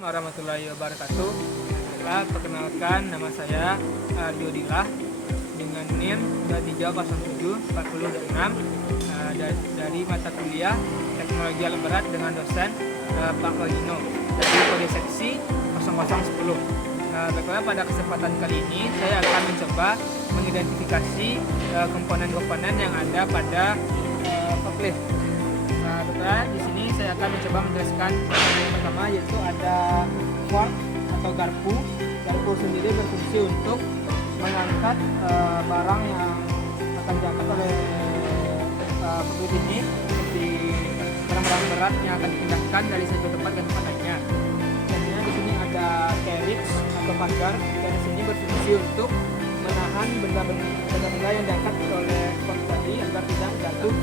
Warahmatullahi wabarakatuh. Perkenalkan, nama saya Ardio Dilah dengan NIM 23074026 dari mata kuliah Teknologi Alat Berat dengan dosen Pak Wagino dari kode seksi 0010. Baiklah, pada kesempatan kali ini saya akan mencoba mengidentifikasi komponen-komponen yang ada pada forklift. Baiklah, di sini saya akan mencoba menjelaskan yang pertama, yaitu ada fork atau garpu. Garpu sendiri berfungsi untuk mengangkat barang yang akan diangkat oleh forklift ini, seperti barang-barang berat yang akan dipindahkan dari satu tempat ke tempat lainnya. Selanjutnya di sini ada carriage atau pagar. Carriage ini berfungsi untuk menahan benda-benda yang diangkat oleh fork tadi agar tidak jatuh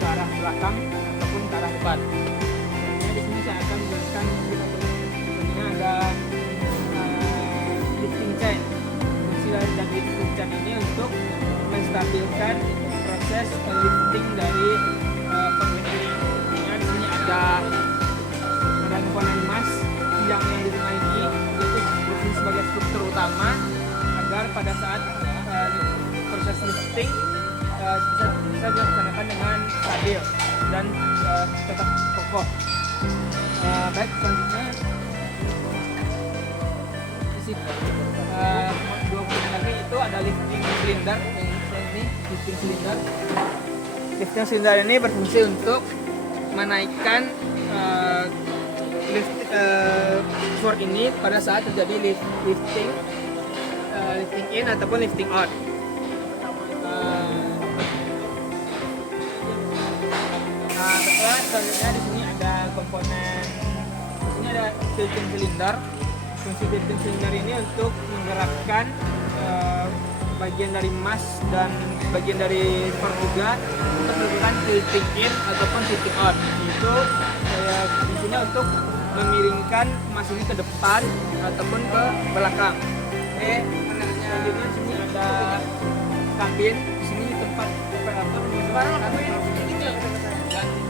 ke arah belakang ataupun ke arah depan. Selanjutnya di sini saya akan menjelaskan ini ada lifting chain. Fungsi dari lifting chain ini untuk menstabilkan proses lifting dari forklift ini. Di sini ada komponen mas yang di tengah ini, yaitu berfungsi sebagai struktur utama agar pada saat proses lifting bisa dilaksanakan dengan stabil dan tetap kokoh. Baik, selanjutnya dua komponen lagi itu ada lifting cylinder. Ini lifting cylinder. Lifting cylinder ini berfungsi untuk menaikkan fork ini pada saat terjadi lifting in ataupun lifting out. Selanjutnya di sini ada komponen, di sini ada tilting cylinder. Fungsi tilting cylinder ini untuk menggerakkan bagian dari mas dan bagian dari fork juga untuk melakukan tilting in ataupun tilting out. Itu di sini untuk memiringkan mas ini ke depan ataupun ke belakang. Selanjutnya di sini ada kabin. Di sini tempat operator memasukkan kabin.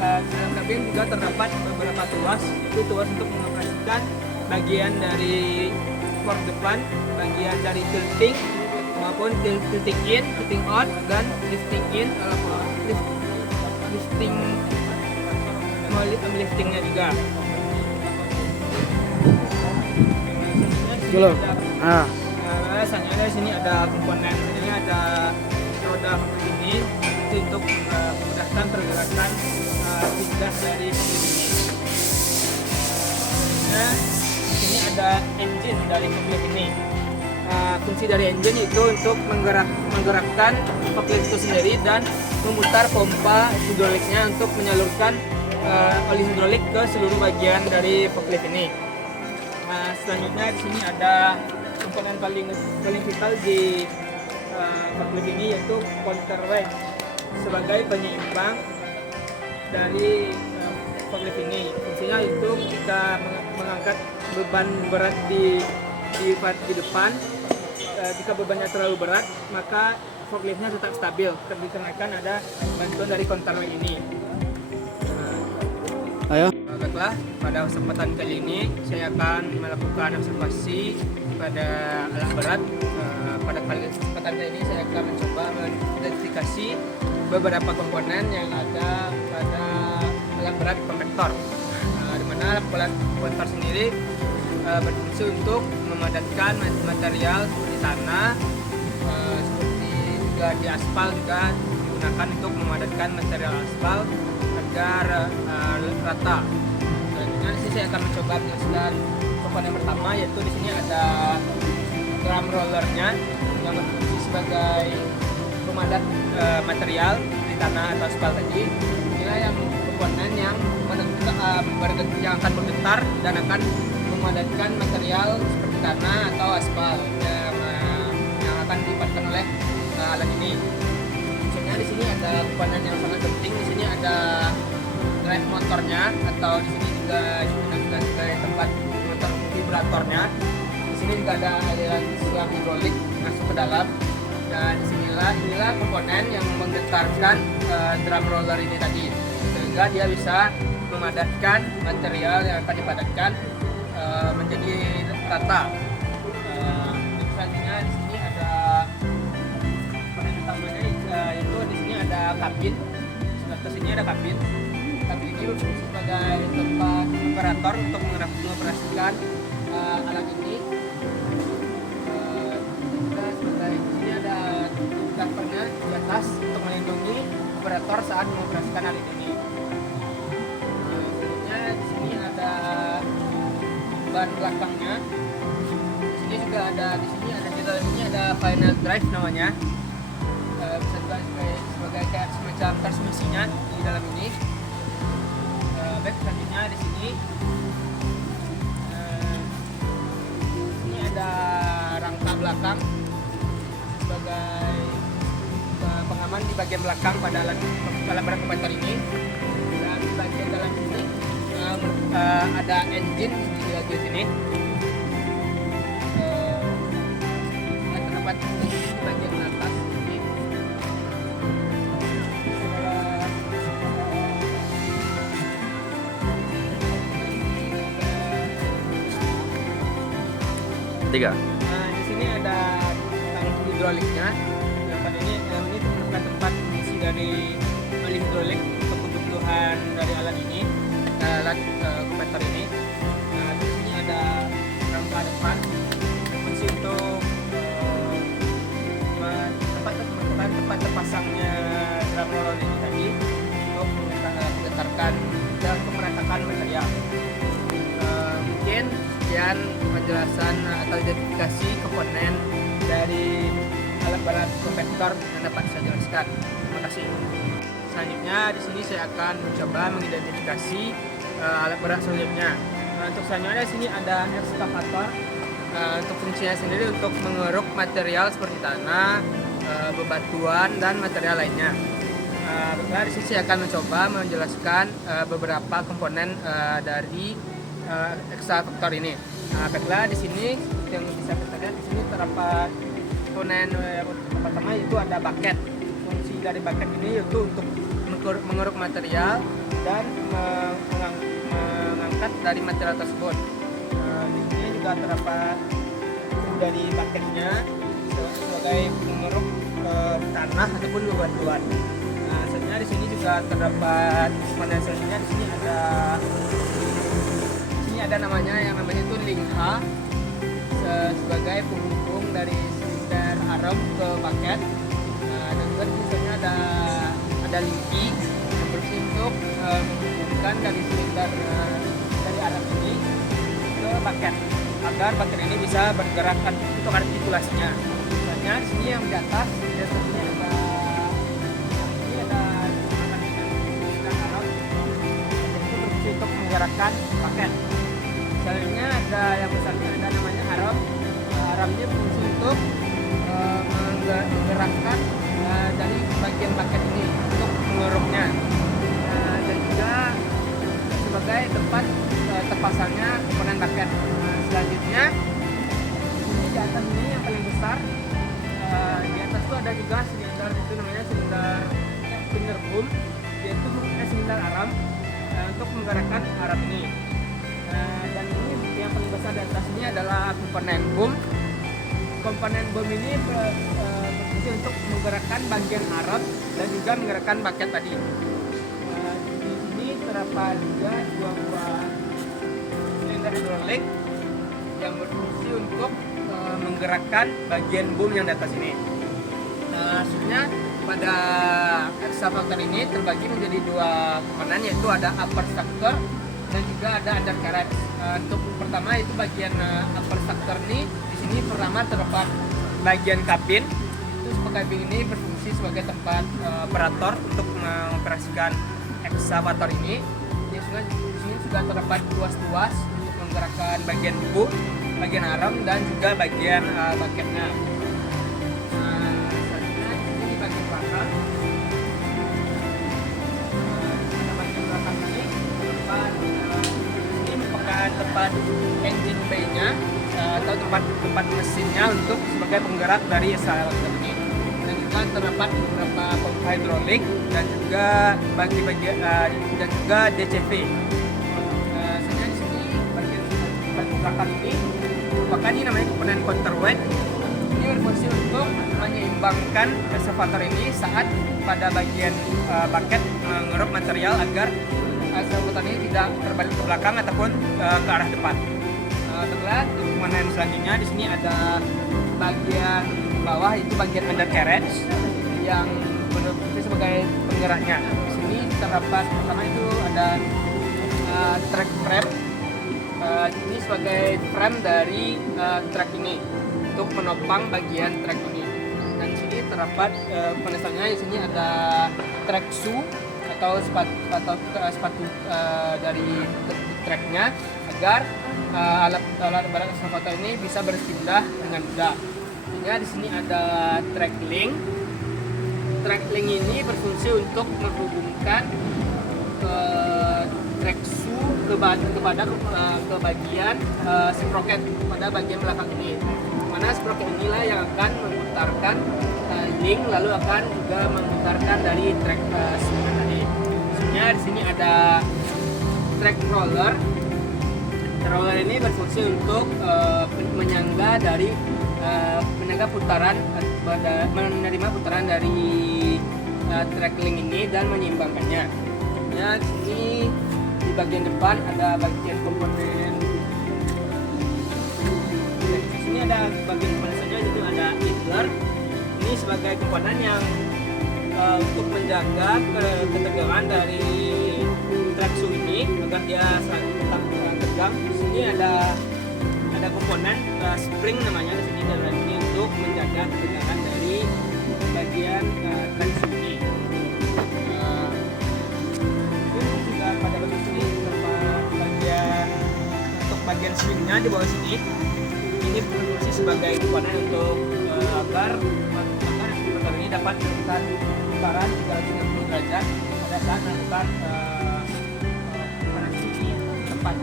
Dan dalam kabin juga terdapat beberapa tuas. Itu tuas untuk mengoperasikan bagian dari fork depan, bagian dari tilting maupun tilting in, tilting out, dan lifting in, liftingnya juga. Belum. Biasanya di sini ada komponen, ini ada roda ini untuk memudahkan pergerakan pindah dari forklift ini. Nah, ini ada engine dari forklift ini. Fungsi dari engine itu untuk menggerakkan forklift itu sendiri dan memutar pompa hidroliknya untuk menyalurkan oli hidrolik ke seluruh bagian dari forklift ini. Selanjutnya di sini ada komponen paling vital di forklift ini, yaitu counterweight sebagai penyeimbang dari forklift ini. Fungsinya itu kita mengangkat beban berat di depan. Jika bebannya terlalu berat, maka forkliftnya tetap stabil dikarenakan ada bantuan dari counterweight ini. Baiklah, pada kesempatan kali ini saya akan melakukan observasi pada alat berat. Pada kesempatan kali ini saya akan mencoba mengidentifikasi beberapa komponen yang ada pada alat berat kompaktor, di mana alat berat kompaktor sendiri berfungsi untuk memadatkan material seperti tanah, seperti juga di aspal juga digunakan untuk memadatkan material aspal agar rata. Selanjutnya di sini saya akan mencoba menjelaskan komponen pertama, yaitu di sini ada drum rollernya yang berfungsi sebagai pemadat material di tanah atau aspal tadi. Inilah yang komponen yang akan bergetar dan akan memadatkan material seperti tanah atau aspal yang akan dilibatkan oleh alat ini. Selanjutnya di sini ada komponen yang sangat penting. Di sini ada drive motornya, atau di sini juga digunakan sebagai tempat motor vibratornya. Di sini juga ada aliran silang hidrolik masuk ke dalam, dan inilah komponen yang menggetarkan drum roller ini tadi, sehingga dia bisa memadatkan material yang akan dipadatkan menjadi tertata. Untuk selanjutnya di sini ada komponen utamanya, yaitu di sini ada kabin. Sebelah sini ada kabin. Kabin ini berfungsi sebagai tempat operator untuk mengoperasikan alat ini. Sebagai di sini ada covernya di atas untuk melindungi operator saat mengoperasikan alat ini. Selanjutnya di sini ada ban belakangnya. Di sini juga ada, di sini ada di dalam ini ada final drive namanya. Bisa juga sebagai kayak semacam transmisinya di dalam ini. Baik, selanjutnya di sini ini ada rangka belakang sebagai pengaman di bagian belakang pada alat berat kompetitor ini. Dan di bagian dalam ini ada engine di bagian sini. Terdapat di bagian atas ini. Tiga. Nah, di sini ada tangki hidroliknya. Tempat ini merupakan tempat isi dari oli hidrolik untuk kebutuhan dari alat ini, alat kompetitor ini. Nah, di sini ada rangka depan fungsi untuk tempat terpasangnya drum roller ini tadi untuk menggetarkan dan untuk meratakan material. Mungkin sekian penjelasan atau identifikasi komponen dari alat berat kompetitor yang dapat saya jelaskan. Terima kasih. Selanjutnya di sini saya akan mencoba mengidentifikasi alat berat selanjutnya. Untuk selanjutnya di sini ada ekskavator. Untuk fungsinya sendiri untuk mengeruk material seperti tanah, bebatuan dan material lainnya. Di sini saya akan mencoba menjelaskan beberapa komponen dari ekskavator ini. Kedua di sini yang bisa kita lihat di sini terdapat komponen pertama yaitu ada bucket. Fungsi dari bucket ini yaitu untuk mengeruk material dan mengangkat dari material tersebut. Di sini juga terdapat dari bucketnya sebagai mengeruk tanah ataupun bebatuan. Selanjutnya di sini juga terdapat komponen selanjutnya. Di sini ada namanya yang namanya itu lingha sebagai penghubung dari silinder arm ke bucket. Dan juga di sini ada lingki yang berfungsi untuk menghubungkan dari silinder dari arm ini ke bucket agar bucket ini bisa bergerak untuk artikulasinya. Misalnya di sini yang di atas biasanya ada silinder arm itu berfungsi untuk menggerakkan bucket. Selanjutnya ada yang besarnya ada namanya aram. Aramnya berfungsi untuk menggerakkan dari bagian bucket ini untuk mengeruknya, dan juga sebagai tempat terpasangnya komponen bucket. Selanjutnya ini di atas ini yang paling besar, di atas itu ada juga silinder, itu namanya silinder boom, yaitu silinder aram untuk menggerakkan aram ini. Dan ini yang paling besar di atas ini adalah komponen boom. Komponen boom ini berfungsi untuk menggerakkan bagian arm dan juga menggerakkan bucket tadi. Di sini terdapat juga dua buah silinder hidrolik yang berfungsi untuk menggerakkan bagian boom yang di atas ini. Sebenarnya pada ekskavator ini terbagi menjadi dua komponen, yaitu ada upper structure dan juga ada undercarriage. Untuk pertama itu bagian upper structure ini, di sini pertama terdapat bagian kabin. Itu kabin ini berfungsi sebagai tempat operator untuk mengoperasikan ekskavator ini. Di sini juga terdapat tuas-tuas untuk menggerakkan bagian boom, bagian arm dan juga bagian bucketnya. Selanjutnya ini bagian belakang. Tempat engine bay-nya atau tempat mesinnya untuk sebagai penggerak dari ekskavator ini, dan juga terdapat beberapa pompa hidrolik dan juga dan juga DCV. Sebenarnya di sini bagian belakang ini merupakan ini namanya komponen counterweight. Ini berfungsi untuk menyeimbangkan eksavator ini saat pada bagian bucket mengeruk material agar eksavator ini tidak terbalik ke belakang ataupun ke arah depan. Setelah komponen selanjutnya di sini ada bagian bawah, itu bagian undercarriage yang berfungsi sebagai penggeraknya. Di sini terdapat pertama itu ada track frame. Ini sebagai frame dari track ini untuk menopang bagian track ini. Dan di sini terdapat penesannya, di sini ada track shoe atau sepatu dari tracknya agar alat berat eksavator ini bisa berpindah dengan mudah. Sehingga di sini ada track link. Track link ini berfungsi untuk menghubungkan track shoe ke bagian sprocket pada bagian belakang ini. Mana sprocket inilah yang akan memutarkan link, lalu akan juga memutarkan dari track shoe tadi. Sebenarnya di sini ada track roller. Roller ini berfungsi untuk menyangga putaran menerima putaran dari track link ini dan menyeimbangkannya. Ya, di sini di bagian depan ada bagian komponen. Di sini ada bagian komponen saja, itu ada idler. Ini sebagai komponen yang untuk menjaga ketegangan dari track shoe ini agar dia tetap tegang. Di sini ada komponen spring namanya di sini, dan ini untuk menjaga ketegangan dari bagian track shoe ini. Ini juga pada bagian sini terdapat bagian swingnya di bawah sini. Ini berfungsi sebagai komponen untuk agar motor ini dapat melakukan putaran 360 derajat pada saat melakukan putaran ini tepat.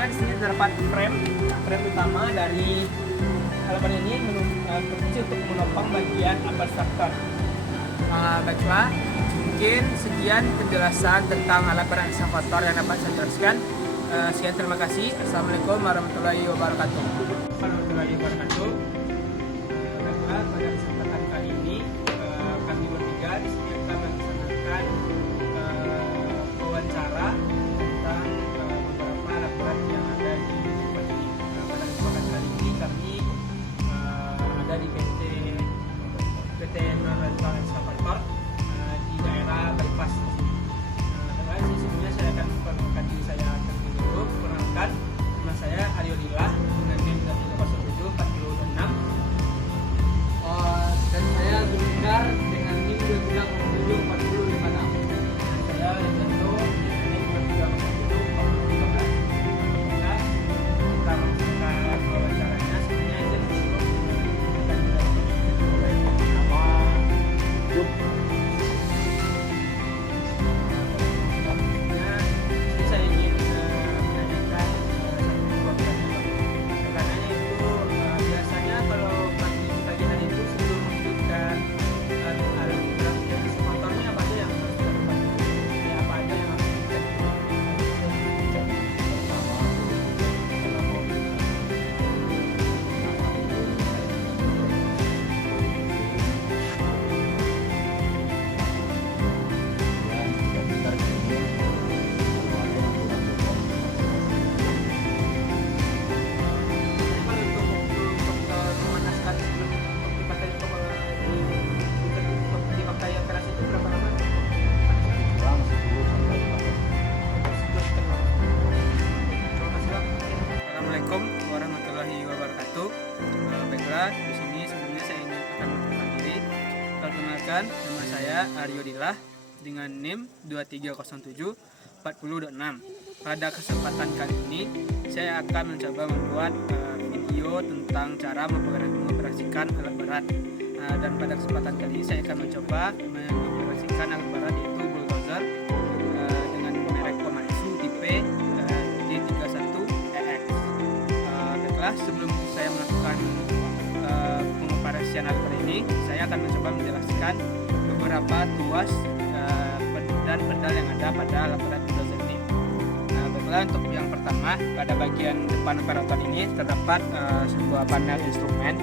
Di sini terdapat frame utama dari alat ini berfungsi untuk menopang bagian upper structure. Baiklah, mungkin sekian penjelasan tentang alat berat eksavator yang dapat saya jelaskan. Sekian, terima kasih. Assalamualaikum warahmatullahi wabarakatuh. Baiklah, pada kesempatan kali ini kami bertiga di sini akan melaksanakan wawancara tentang beberapa alat berat yang ada di tempat ini. Pada kesempatan kali ini kami ada di PT Rental Excavator di daerah Bypass. Ini sebelumnya saya akan memperkenalkan diri saya terlebih dulu. Perkenalkan, nama saya Aryo Dilah dengan NIM 3074026. Dan saya Zulfikar dengan NIM 23074056. Dan saya Leonardo dengan NIM 23074015. Kita melakukan wawancaranya. Sebelumnya itu akan dimulai nama Yuk. Saya ingin menanyakan satu pertanyaan, itu biasanya kalau pagi hari itu sebelum memberikan alat berat eksavatornya apa aja yang harus dilakukan? Apa aja yang harus dicek? Assalamualaikum warahmatullahi wabarakatuh. Baiklah, di sini sebelumnya saya ingin akan memperkenalkan diri. Perkenalkan, nama saya Aryo Dilah dengan NIM 23074026. Pada kesempatan kali ini saya akan mencoba membuat video tentang cara mengoperasikan alat berat. Dan pada kesempatan kali ini saya akan mencoba mengoperasikan alat berat, yaitu bulldozer dengan merek Komatsu tipe D31EX. Baiklah, sebelum saya melakukan pengoperasian alat berat ini, saya akan mencoba menjelaskan beberapa tuas dan pedal yang ada pada alat berat bulldozer ini. Mulai untuk yang pertama, pada bagian depan operator ini terdapat sebuah panel instrumen,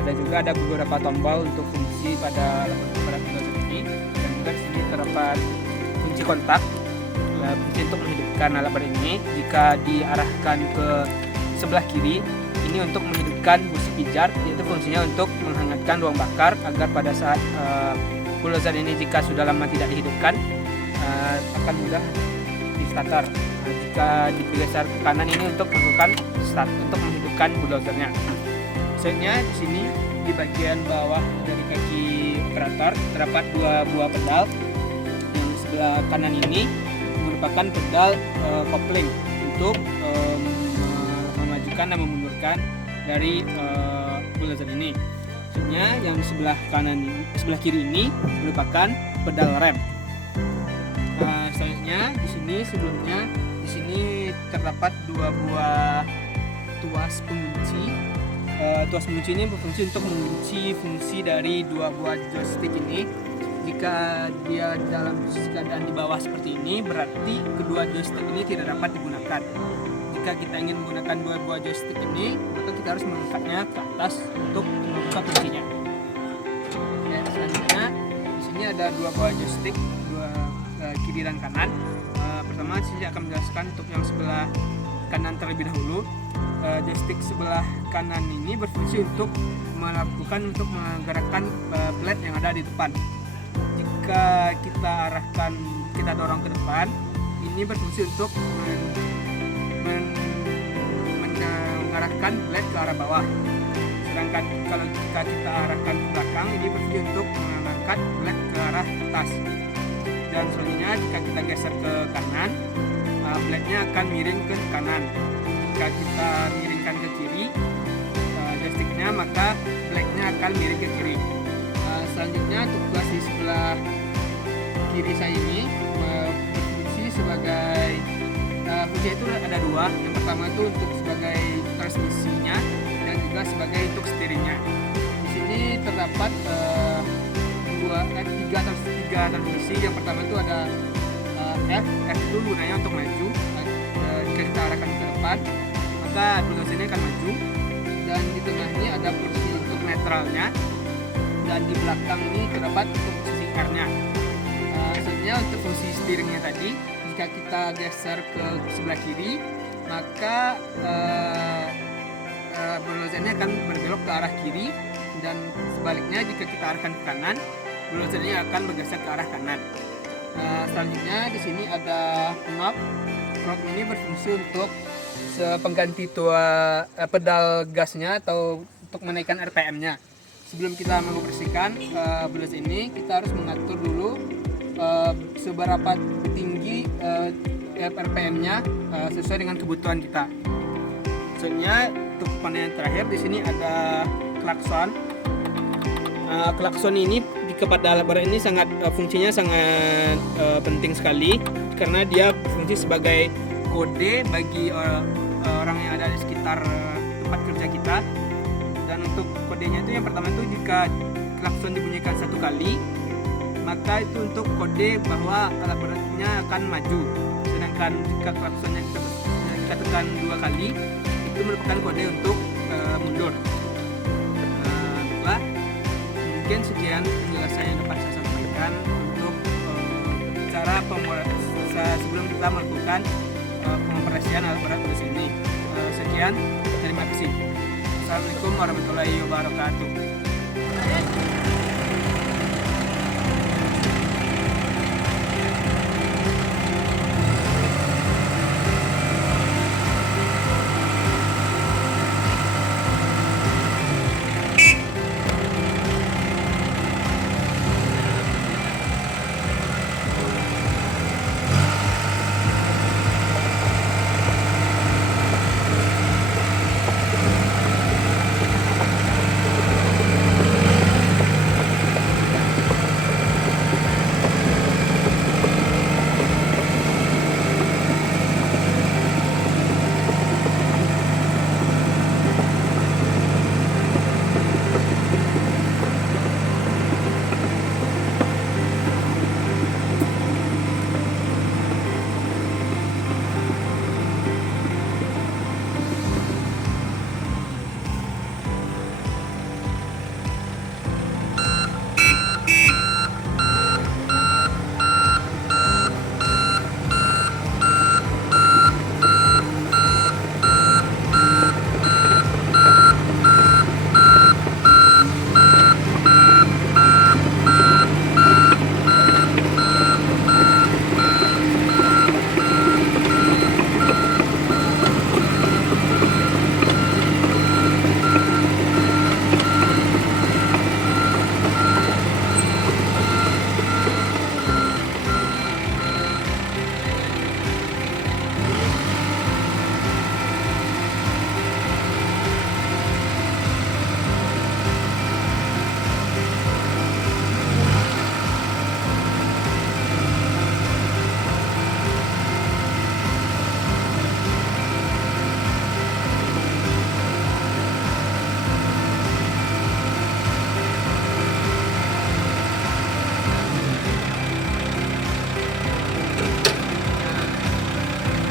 dan juga ada beberapa tombol untuk fungsi pada alat bulldozer ini, dan juga di sini terdapat kunci kontak, kunci untuk menghidupkan alat berat ini. Jika diarahkan ke sebelah kiri, ini untuk menghidupkan busi pijar, yaitu fungsinya untuk menghangatkan ruang bakar agar pada saat bulldozer ini jika sudah lama tidak dihidupkan akan mudah di starter. Jika digeser ke kanan ini untuk melakukan start, untuk menghidupkan bulldozernya. Selanjutnya di sini di bagian bawah dari kaki operator terdapat dua buah pedal. Yang sebelah kanan ini merupakan pedal kopling untuk memajukan dan memundurkan dari bulldozer ini. Selanjutnya yang sebelah sebelah kiri ini merupakan pedal rem. Selanjutnya di sini sebelumnya di sini terdapat dua buah tuas pengunci. Tuas pengunci ini berfungsi untuk mengunci fungsi dari dua buah joystick ini. Jika dia dalam keadaan di bawah seperti ini, berarti kedua joystick ini tidak dapat digunakan. Jika kita ingin menggunakan dua buah joystick ini, maka kita harus mengangkatnya ke atas untuk membuka kuncinya. Dan selanjutnya di sini ada dua buah joystick, kiri dan kanan. Pertama saya akan menjelaskan untuk yang sebelah kanan terlebih dahulu. Joystick sebelah kanan ini berfungsi untuk menggerakkan blade yang ada di depan. Jika kita dorong ke depan, ini berfungsi untuk mengarahkan blade ke arah bawah. Sedangkan kalau jika kita arahkan ke belakang, ini berfungsi untuk mengangkat blade ke arah atas. Dan selanjutnya jika kita geser ke kanan, blade-nya akan miring ke kanan. Jika kita miringkan ke kiri joysticknya, maka blade-nya akan miring ke kiri. Selanjutnya untuk tuas di sebelah kiri saya ini berfungsi sebagai fungsi itu ada dua. Yang pertama itu untuk sebagai transmisinya dan juga sebagai untuk steeringnya. Di sini terdapat tiga transmisi. Yang pertama itu ada F itu gunanya untuk maju. Jika kita arahkan ke depan, maka bulldozer ini akan maju. Dan di tengah ini ada posisi untuk netralnya, dan di belakang ini terdapat posisi R-nya. Selanjutnya untuk fungsi steeringnya tadi, jika kita geser ke sebelah kiri, maka bulldozer ini akan berbelok ke arah kiri, dan sebaliknya jika kita arahkan ke kanan, bulldozer ini akan bergeser ke arah kanan. Selanjutnya di sini ada knob. Knob ini berfungsi untuk pengganti pedal gasnya atau untuk menaikkan RPM-nya. Sebelum kita mengoperasikan bulldozer ini, kita harus mengatur dulu seberapa tinggi RPM-nya sesuai dengan kebutuhan kita. Selanjutnya untuk komponen terakhir di sini ada klakson. Klakson ini kepada alat berat ini fungsinya sangat penting sekali, karena dia berfungsi sebagai kode bagi orang yang ada di sekitar tempat kerja kita. Dan untuk kodenya itu yang pertama itu jika klakson dibunyikan satu kali, maka itu untuk kode bahwa alat beratnya akan maju. Sedangkan jika klaksonnya kita tekan dua kali, itu merupakan kode untuk mundur. Mungkin sekian penjelasan yang dapat saya sampaikan untuk cara sebelum kita melakukan pengoperasian alat berat bulldozer ini. Sekian, terima kasih. Assalamualaikum warahmatullahi wabarakatuh.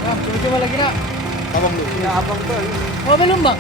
Nah, coba-coba lagi nak. Abang dulu. Ya abang tuh. Oh belum bang?